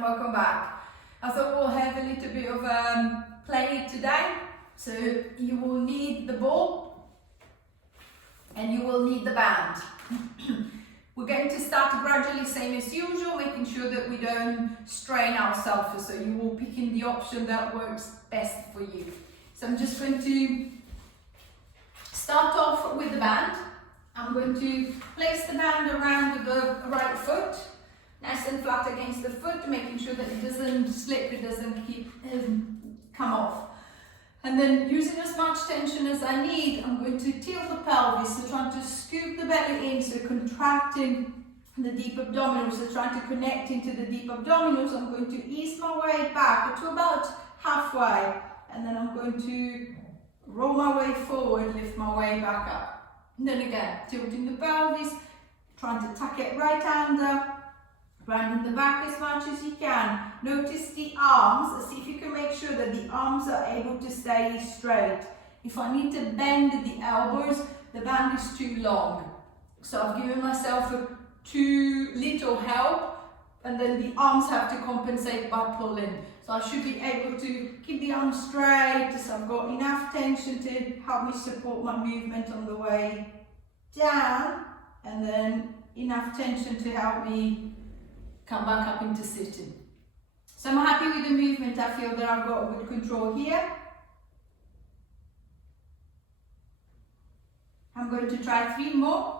and welcome back. I thought we'll have a little bit of play today. So you will need the ball and you will need the band. We're going to start gradually, same as usual, making sure that we don't strain ourselves. So you will pick in the option that works best for you. So I'm just going to start off with the band. I'm going to place the band around the right foot, nice and flat against the foot, making sure that it doesn't slip, it doesn't come off. And then using as much tension as I need, I'm going to tilt the pelvis, so trying to scoop the belly in, so contracting the deep abdominals, so trying to connect into the deep abdominals. I'm going to ease my way back to about halfway, and then I'm going to roll my way forward, lift my way back up. And then again, tilting the pelvis, trying to tuck it right under, rounding the back as much as you can. Notice the arms, see if you can make sure that the arms are able to stay straight. If I need to bend the elbows, the band is too long. So I've given myself too little help, and then the arms have to compensate by pulling. So I should be able to keep the arms straight, so I've got enough tension to help me support my movement on the way down, and then enough tension to help me come back up into sitting. So I'm happy with the movement. I feel that I've got good control here. I'm going to try 3 more.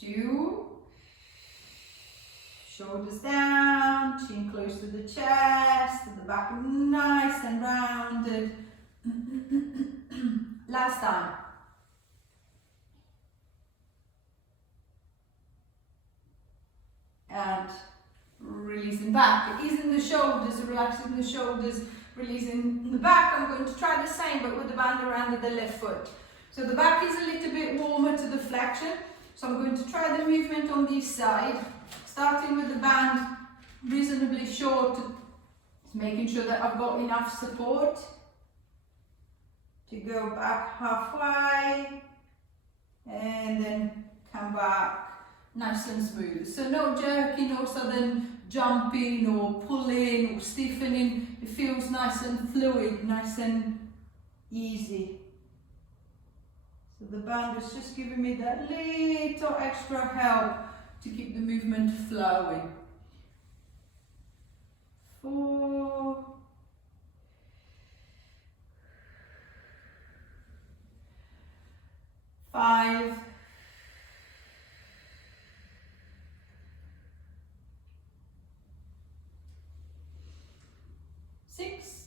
Two. Shoulders down, chin close to the chest, the back nice and rounded. Last time. And releasing back, easing the shoulders, relaxing the shoulders, releasing the back. I'm going to try the same, but with the band around the left foot. So the back is a little bit warmer to the flexion. So I'm going to try the movement on this side, starting with the band reasonably short, making sure that I've got enough support to go back halfway and then come back nice and smooth. So no jerking or sudden jumping or pulling or stiffening. It feels nice and fluid, nice and easy. So the band is just giving me that little extra help to keep the movement flowing. 4. 5. 6.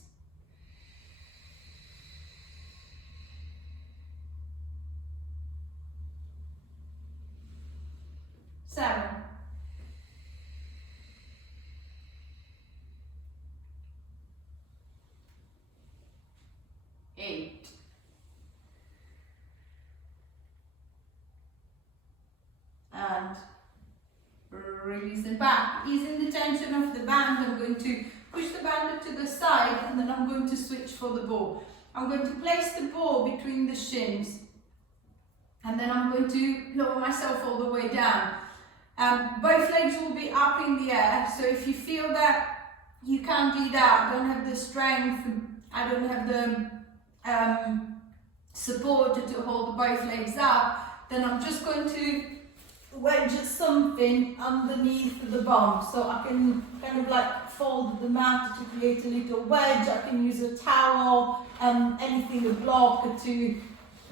7. 8. 9. Releasing back, easing the tension of the band. I'm going to push the band to the side, and then I'm going to switch for the ball. I'm going to place the ball between the shins, and then I'm going to lower myself all the way down. Both legs will be up in the air, so if you feel that you can't do that, don't have the strength, I don't have the support to hold both legs up, then I'm just going to wedge something underneath the bum, so I can kind of like fold the mat to create a little wedge. I can use a towel, anything, a block, to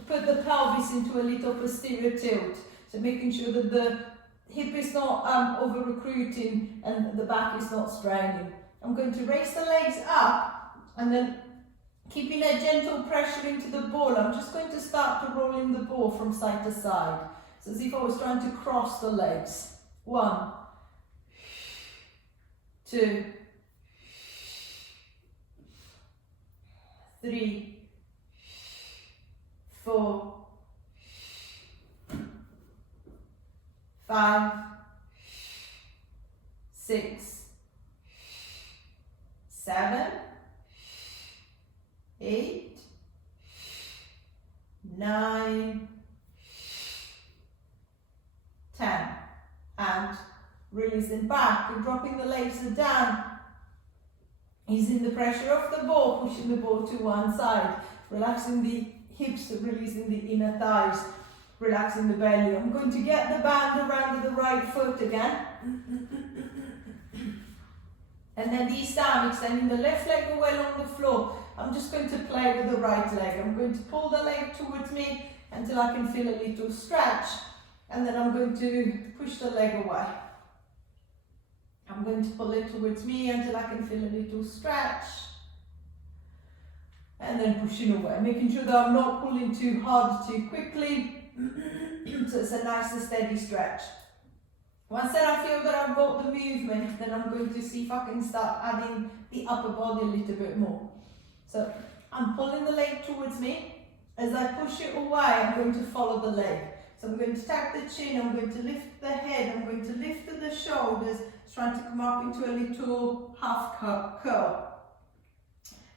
put the pelvis into a little posterior tilt, so making sure that the hip is not over recruiting and the back is not straining. I'm going to raise the legs up, and then keeping a gentle pressure into the ball, I'm just going to start to roll in the ball from side to side. So as if I was trying to cross the legs. 1, 2, 3, 4, 5, 6, 7, 8, 9, 10. And releasing back and dropping the legs down. Easing the pressure off the ball, pushing the ball to one side. Relaxing the hips, releasing the inner thighs. Relaxing the belly. I'm going to get the band around the right foot again. And then this time, extending the left leg away along the floor. I'm just going to play with the right leg. I'm going to pull the leg towards me until I can feel a little stretch. And then I'm going to push the leg away. I'm going to pull it towards me until I can feel a little stretch. And then pushing away. Making sure that I'm not pulling too hard, too quickly. So it's a nice and steady stretch. Once that I feel that I've got the movement, then I'm going to see if I can start adding the upper body a little bit more. So I'm pulling the leg towards me. As I push it away, I'm going to follow the leg. So I'm going to tap the chin, I'm going to lift the head, I'm going to lift the shoulders, trying to come up into a little half curl.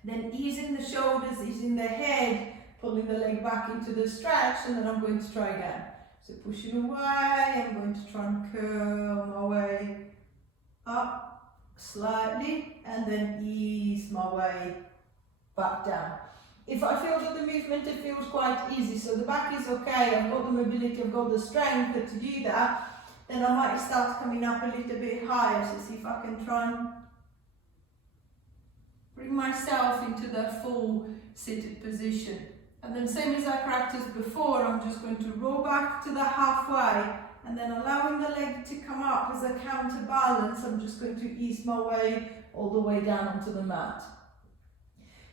Then easing the shoulders, easing the head, pulling the leg back into the stretch, and then I'm going to try again. So pushing away, I'm going to try and curl my way up slightly, and then ease my way back down. If I feel that the movement, it feels quite easy, so the back is okay, I've got the mobility, I've got the strength to do that, then I might start coming up a little bit higher, so see if I can try and bring myself into the full seated position. And then same as I practiced before, I'm just going to roll back to the halfway, and then allowing the leg to come up as a counterbalance, I'm just going to ease my way all the way down onto the mat.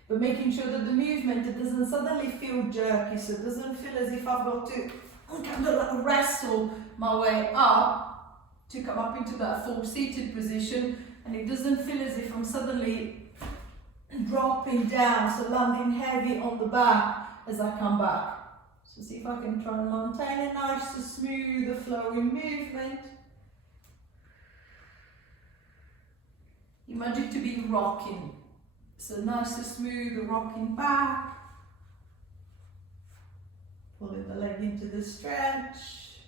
But making sure that the movement, it doesn't suddenly feel jerky, so it doesn't feel as if I've got to kind of like wrestle my way up to come up into that full seated position, and it doesn't feel as if I'm suddenly dropping down, so landing heavy on the back as I come back. So see if I can try and maintain a nice, smooth, flowing movement. Imagine to be rocking. So nice and smooth, rocking back. Pulling the leg into the stretch.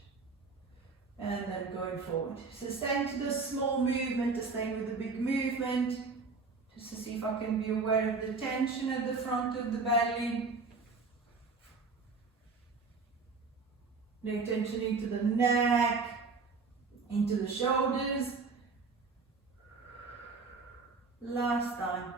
And then going forward. So staying to the small movement, to staying with the big movement. Just to see if I can be aware of the tension at the front of the belly. No tension into the neck, into the shoulders. Last time.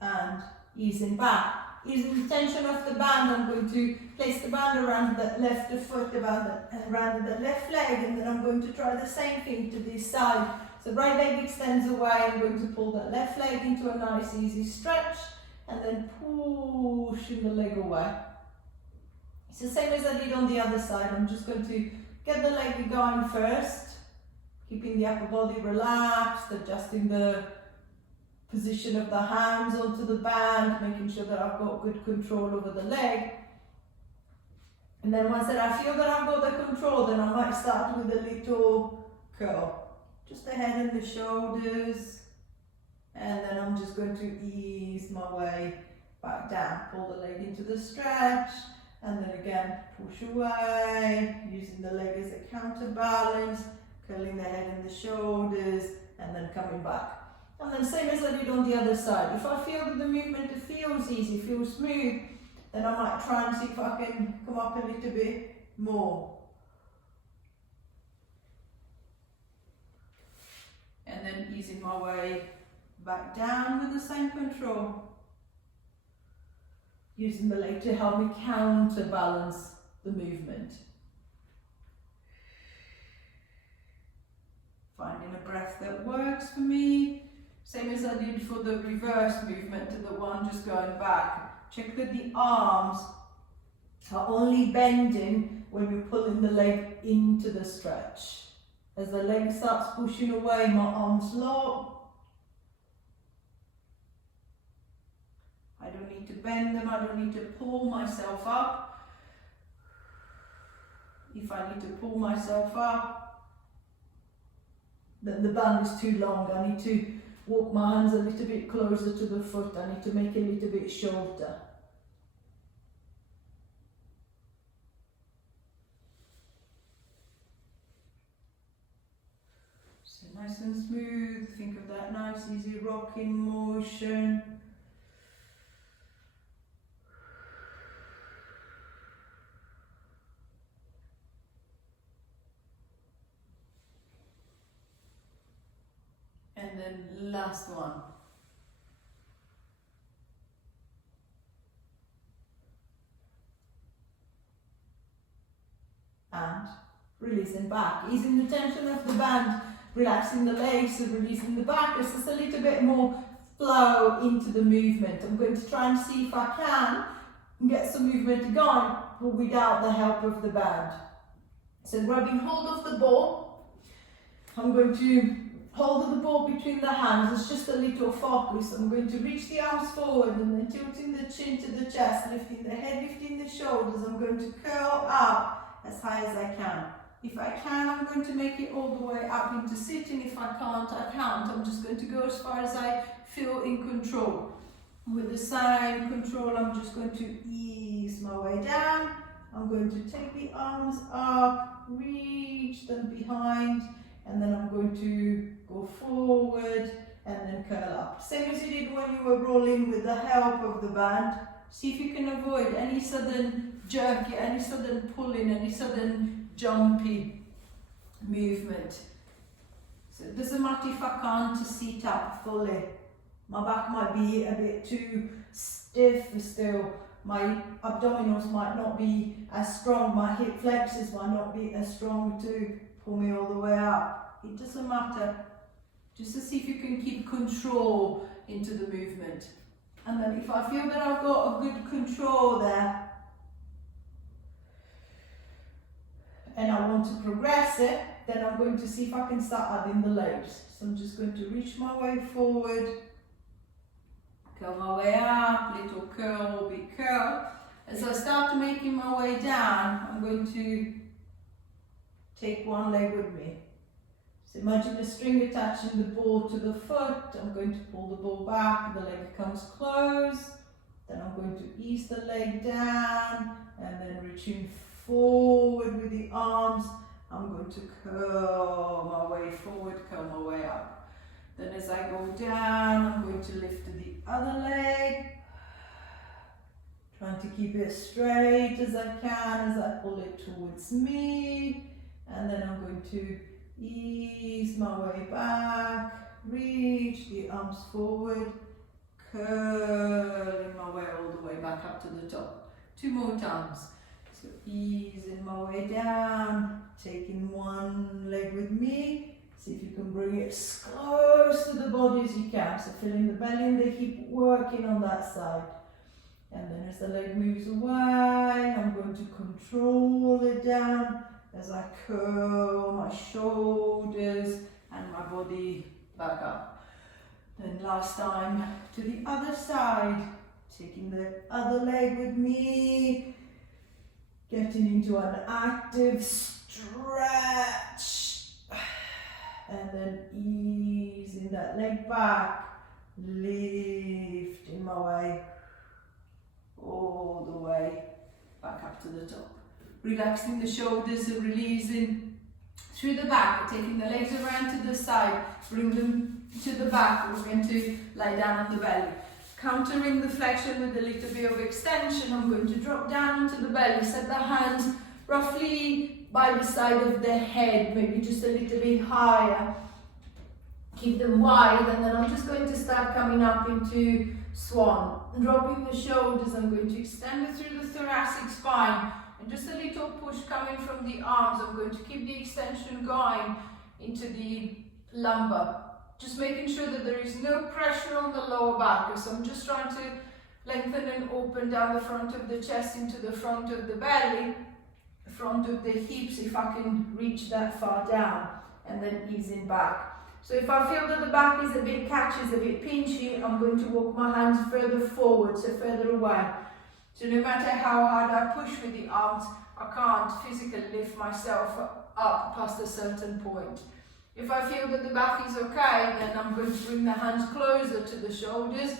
And easing back. Easing the tension off the band, I'm going to place the band around the left foot, around the left leg, and then I'm going to try the same thing to this side. So right leg extends away, I'm going to pull that left leg into a nice easy stretch, and then pushing the leg away. It's the same as I did on the other side. I'm just going to get the leg going first, keeping the upper body relaxed, adjusting the position of the hands onto the band, making sure that I've got good control over the leg. And then once that I feel that I've got the control, then I might start with a little curl. Just the head and the shoulders. And then I'm just going to ease my way back down. Pull the leg into the stretch. And then again, push away, using the leg as a counterbalance, curling the head and the shoulders, and then coming back. And then same as I did on the other side. If I feel that the movement feels easy, feels smooth, then I might try and see if I can come up a little bit more. And then easing my way back down with the same control. Using the leg to help me counterbalance the movement. Finding a breath that works for me. Same as I did for the reverse movement to the one just going back. Check that the arms are only bending when you're pulling the leg into the stretch. As the leg starts pushing away, my arms low. I don't need to bend them, I don't need to pull myself up. If I need to pull myself up, that the band is too long. I need to walk my hands a little bit closer to the foot. I need to make it a little bit shorter. So nice and smooth. Think of that nice easy rocking motion. And then last one. And releasing back, easing the tension of the band, relaxing the legs and releasing the back. It's just a little bit more flow into the movement. I'm going to try and see if I can get some movement going, but without the help of the band. So grabbing hold of the ball, I'm going to hold the ball between the hands. It's just a little focus. I'm going to reach the arms forward and then tilting the chin to the chest, lifting the head, lifting the shoulders. I'm going to curl up as high as I can. If I can, I'm going to make it all the way up into sitting. If I can't, I can't. I'm just going to go as far as I feel in control. With the same control, I'm just going to ease my way down. I'm going to take the arms up, reach them behind, and then I'm going to go forward and then curl up. Same as you did when you were rolling with the help of the band. See if you can avoid any sudden jerky, any sudden pulling, any sudden jumpy movement. So it doesn't matter if I can't sit up fully. My back might be a bit too stiff still. My abdominals might not be as strong. My hip flexors might not be as strong to pull me all the way up. It doesn't matter. Just to see if you can keep control into the movement. And then if I feel that I've got a good control there, and I want to progress it, then I'm going to see if I can start adding the legs. So I'm just going to reach my way forward, curl my way up, little curl, big curl. As I start making my way down, I'm going to take one leg with me. So imagine the string attaching the ball to the foot. I'm going to pull the ball back, the leg comes close. Then I'm going to ease the leg down and then reaching forward with the arms. I'm going to curl my way forward, curl my way up. Then as I go down, I'm going to lift the other leg. Trying to keep it straight as I can as I pull it towards me. And then I'm going to ease my way back, reach the arms forward, curling my way all the way back up to the top. 2 more times. So easing my way down, taking one leg with me. See if you can bring it as close to the body as you can. So feeling the belly and the hip working on that side. And then as the leg moves away, I'm going to control it down as I curl my shoulders and my body back up. Then last time to the other side, taking the other leg with me, getting into an active stretch, and then easing that leg back, lifting my way all the way back up to the top. Relaxing the shoulders and releasing through the back, taking the legs around to the side, bring them to the back. We're going to lie down on the belly. Countering the flexion with a little bit of extension, I'm going to drop down into the belly, set the hands roughly by the side of the head, maybe just a little bit higher. Keep them wide, and then I'm just going to start coming up into swan. Dropping the shoulders, I'm going to extend it through the thoracic spine. And just a little push coming from the arms. I'm going to keep the extension going into the lumbar. Just making sure that there is no pressure on the lower back. So I'm just trying to lengthen and open down the front of the chest into the front of the belly, the front of the hips if I can reach that far down, and then easing back. So if I feel that the back is a bit catchy, is a bit pinchy, I'm going to walk my hands further forward, so further away. So no matter how hard I push with the arms, I can't physically lift myself up past a certain point. If I feel that the back is okay, then I'm going to bring the hands closer to the shoulders,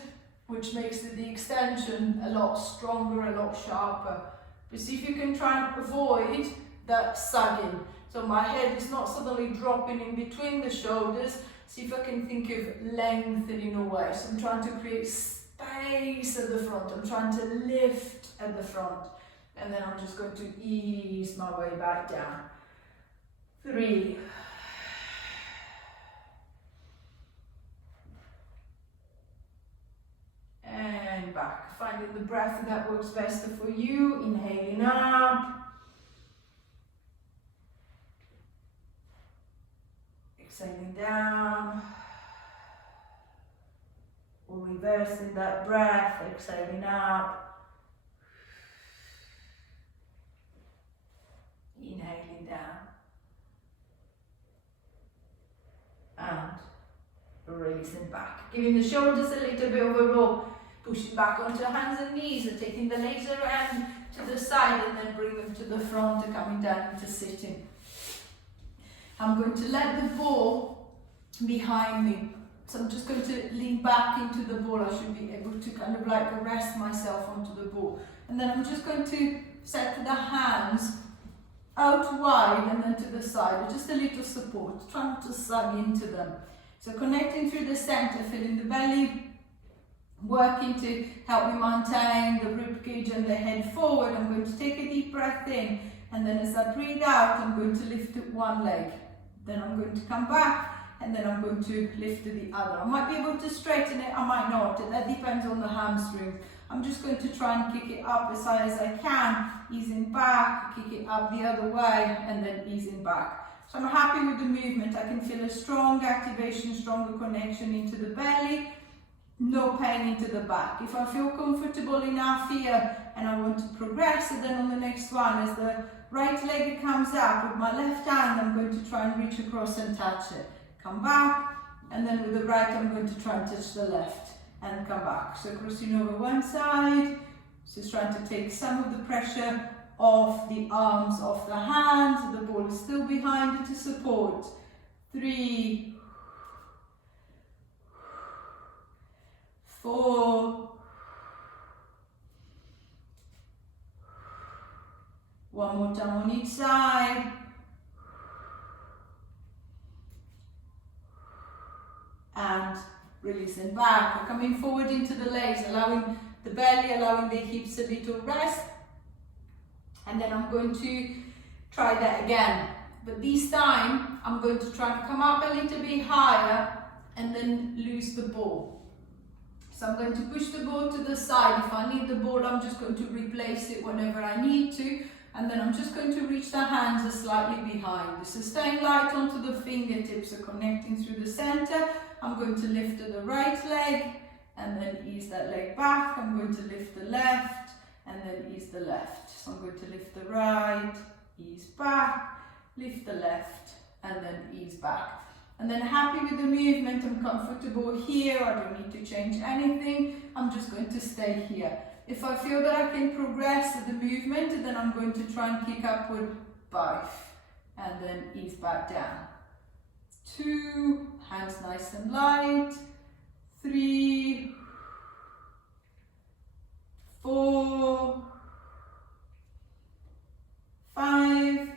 which makes the extension a lot stronger, a lot sharper. But see if you can try and avoid that sagging. So my head is not suddenly dropping in between the shoulders. See if I can think of lengthening away. So I'm trying to create space at the front. I'm trying to lift at the front. And then I'm just going to ease my way back down. 3. And back. Finding the breath that works best for you. Inhaling up. Exhaling down. Or reversing that breath. Exhaling up. Inhaling down. And releasing back. Giving the shoulders a little bit of a roll. Pushing back onto hands and knees and taking the legs around to the side and then bring them to the front and coming down into sitting. I'm going to let the ball behind me. So I'm just going to lean back into the ball. I should be able to kind of like rest myself onto the ball. And then I'm just going to set the hands out wide and then to the side, just a little support, try not to sag into them. So connecting through the center, filling the belly, working to help me maintain the ribcage and the head forward. I'm going to take a deep breath in, and then as I breathe out, I'm going to lift up one leg. Then I'm going to come back, and then I'm going to lift the other. I might be able to straighten it, I might not. That depends on the hamstrings. I'm just going to try and kick it up as high as I can, easing back, kick it up the other way, and then easing back. So I'm happy with the movement. I can feel a strong activation, stronger connection into the belly, no pain into the back. If I feel comfortable enough here and I want to progress, and then on the next one, as the right leg comes up, with my left hand, I'm going to try and reach across and touch it. Come back, and then with the right, I'm going to try and touch the left and come back. So crossing over one side, just trying to take some of the pressure off the arms, off the hands. The ball is still behind it to support. 3, 4, 1 more time on each side, and releasing back. We're coming forward into the legs, allowing the belly, allowing the hips a little rest, and then I'm going to try that again, but this time I'm going to try and come up a little bit higher and then loose the ball. So I'm going to push the ball to the side. If I need the ball, I'm just going to replace it whenever I need to, and then I'm just going to reach the hands slightly behind. So staying light onto the fingertips, so connecting through the center. I'm going to lift the right leg and then ease that leg back. I'm going to lift the left and then ease the left. So I'm going to lift the right, ease back, lift the left and then ease back. And then happy with the movement, I'm comfortable here, I don't need to change anything, I'm just going to stay here. If I feel that I can progress the movement, then I'm going to try and kick upward both and then ease back down. 2, hands nice and light. 3, 4, 5,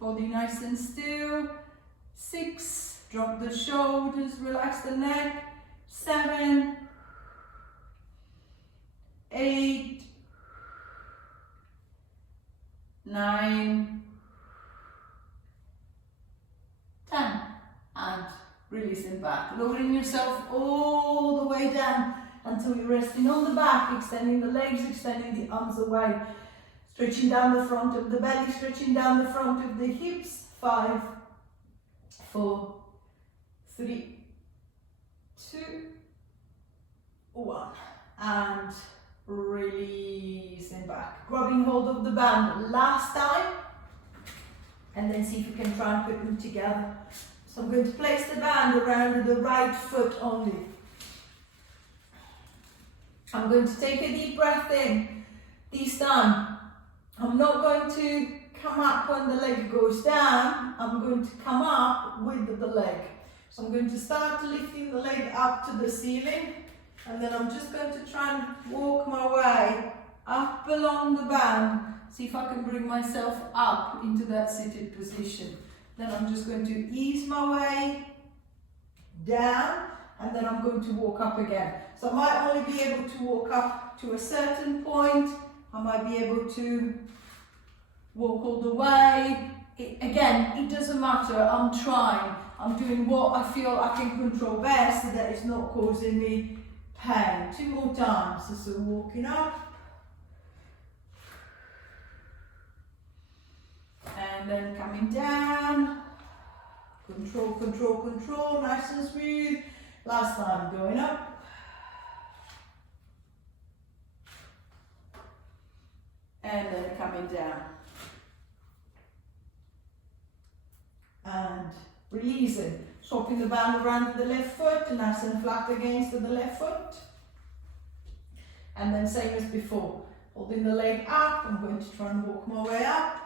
body nice and still. 6, drop the shoulders, relax the neck. 7, 8, 9, 10. And releasing back, lowering yourself all the way down until you're resting on the back, extending the legs, extending the arms away, stretching down the front of the belly, stretching down the front of the hips. 5, 4, 3, 2, 1, and releasing back, grabbing hold of the band last time, and then see if you can try and put them together. So I'm going to place the band around the right foot only. I'm going to take a deep breath in. This time, I'm not going to come up when the leg goes down, I'm going to come up with the leg. So I'm going to start lifting the leg up to the ceiling, and then I'm just going to try and walk my way up along the band. See if I can bring myself up into that seated position. Then I'm just going to ease my way down, and then I'm going to walk up again. So I might only be able to walk up to a certain point. I might be able to walk all the way. Again, it doesn't matter. I'm trying. I'm doing what I feel I can control best so that it's not causing me pain. 2 more times. So walking up. And then coming down. Control, control, control. Nice and smooth. Last time, going up. And then coming down. And releasing. Swapping the band around the left foot, nice and flat against the left foot. And then same as before. Holding the leg up, I'm going to try and walk my way up.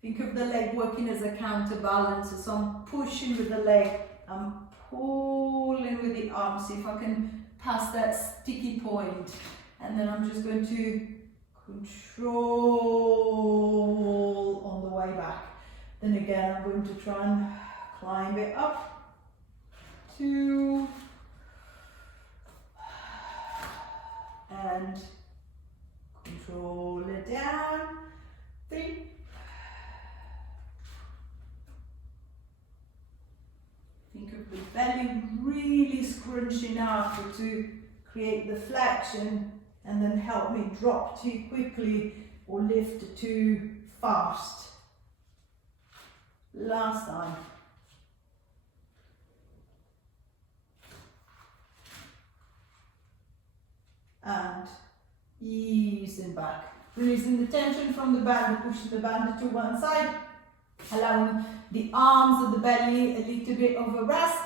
Think of the leg working as a counterbalance. So I'm pushing with the leg, I'm pulling with the arm. See if I can pass that sticky point. And then I'm just going to control on the way back. Then again, I'm going to try and climb it up. 2. And control it down. 3. Think of the belly really scrunching up to create the flexion, and then help me drop too quickly or lift too fast. Last time. And easing back. Releasing the tension from the band, pushing the band to one side, allowing the arms and the belly a little bit of a rest.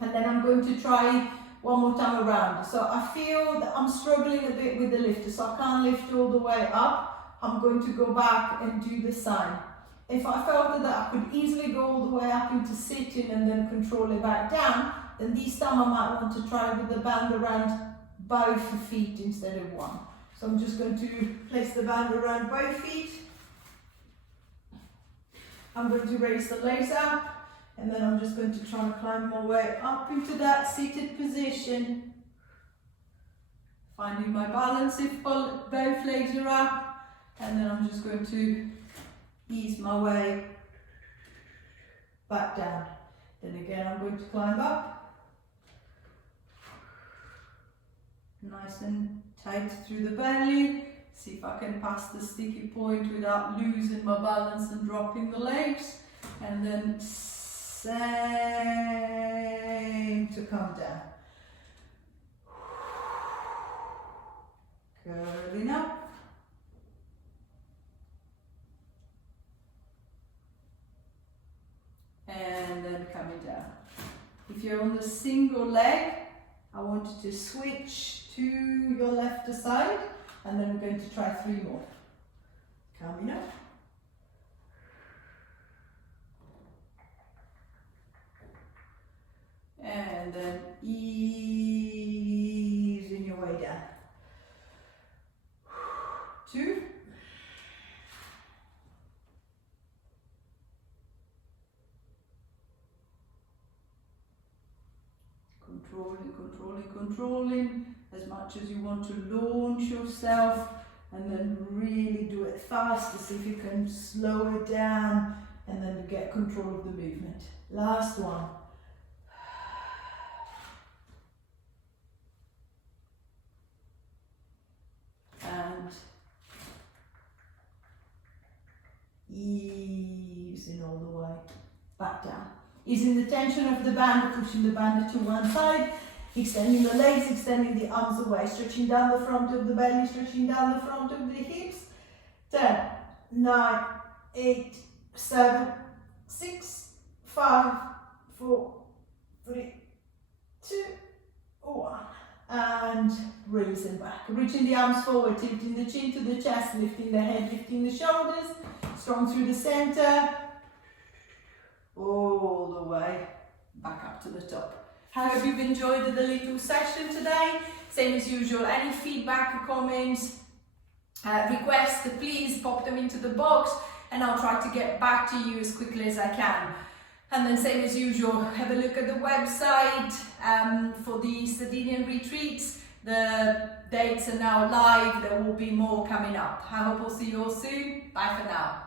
And then I'm going to try one more time around. So I feel that I'm struggling a bit with the lift, so I can't lift all the way up. I'm going to go back and do the same. If I felt that I could easily go all the way up into sitting and then control it back down, then this time I might want to try with the band around both feet instead of one. So I'm just going to place the band around both feet. I'm going to raise the legs up, and then I'm just going to try and climb my way up into that seated position. Finding my balance if both legs are up, and then I'm just going to ease my way back down. Then again, I'm going to climb up. Nice and tight through the belly. See if I can pass the sticky point without losing my balance and dropping the legs. And then same to come down. Curling up. And then coming down. If you're on the single leg, I want you to switch to your left side, and then we're going to try 3 more. Coming up. And then easing your way down. 2. Controlling, controlling, controlling as much as you want to launch yourself, and then really do it fast to see if you can slow it down and then get control of the movement. Last one. And easing all the way back down. Easing the tension of the band, pushing the band to one side, extending the legs, extending the arms away, stretching down the front of the belly, stretching down the front of the hips. 10, 9, 8, 7, 6, 5, 4, 3, 2, 1. and releasing back. Reaching the arms forward, tilting the chin to the chest, lifting the head, lifting the shoulders, strong through the center, all the way back up to the top. I hope you've enjoyed the little session today. Same as usual, any feedback or comments, requests, please pop them into the box and I'll try to get back to you as quickly as I can. And then same as usual, have a look at the website for the Sardinian retreats. The dates are now live, there will be more coming up. I hope I'll see you all soon. Bye for now.